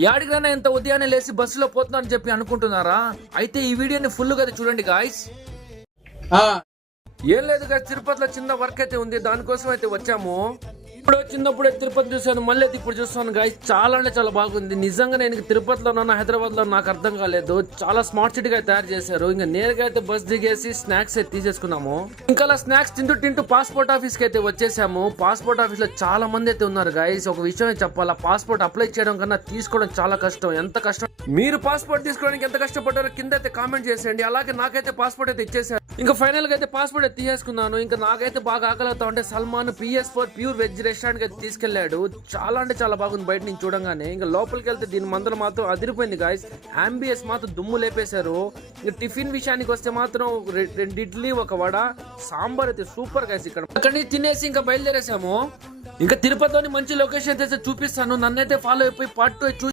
యాడికైనా ఇంత ఉదయాన్నే లేచి బస్సులో పోతున్నా అని చెప్పి అనుకుంటున్నారా? అయితే ఈ వీడియోని ఫుల్ గా చూడండి గాయ్స్. ఏం లేదు గాయ్స్, తిరుపతిలో చిన్న వర్క్ అయితే ఉంది, దానికోసం అయితే వచ్చాము. ఇప్పుడు చిన్నప్పుడే తిరుపతి చూసాను, మళ్ళీ అయితే ఇప్పుడు చూస్తాను గాయ్స్. చాలా అంటే చాలా బాగుంది నిజంగా. నేను తిరుపతిలో హైదరాబాద్ లో నాకు అర్థం కాలేదు, చాలా స్మార్ట్ సిటీగా తయారు చేశారు. ఇంకా నేరుగా అయితే బస్ దిగేసి స్నాక్స్ అయితే తీసేసుకున్నాము. ఇంకా అలా స్నాక్స్ తింటూ పాస్పోర్ట్ ఆఫీస్ కి అయితే వచ్చేసాము. పాస్పోర్ట్ ఆఫీస్ లో చాలా మంది అయితే ఉన్నారు గాయ్స్. ఒక విషయం చెప్పాలా, పాస్పోర్ట్ అప్లై చేయడం కన్నా తీసుకోవడం చాలా కష్టం. ఎంత కష్టం, మీరు పాస్పోర్ట్ తీసుకోవడానికి ఎంత కష్టపడ్డారో కింద అయితే కామెంట్ చేసేయండి. అలాగే నాకైతే పాస్పోర్ట్ అయితే ఇచ్చేసారు. ఇంకా ఫైనల్ గా అయితే పాస్పోర్ట్ అయితే తీసేసుకున్నాను. ఇంకా నాకైతే బాగా ఆకలి అవుతా ఉంటే Salman PS4 pure veg restaurant కి అయితే తీసుకెళ్లాడు. చాలా అంటే చాలా బాగుంది బయట నుంచి చూడంగానే. ఇంకా లోపలికి వెళ్తే దీని మందలు మాత్రం అదిరిపోయింది గాయస్. అంబియన్స్ మాత్రం దుమ్ము లేపేశారు. ఇంకా టిఫిన్ విషయానికి వస్తే మాత్రం 2 ఇడ్లీ 1 వడ సాంబార్ అయితే సూపర్ గాయస్. ఇక్కడ అక్కడి నుంచి తినేసి ఇంకా బయలుదేరేసాము. ఇంకా తిరుపతిలోని మంచి లొకేషన్ అయితే చూపిస్తాను. నన్నైతే ఫాలో అయిపోయి పార్ట్ 2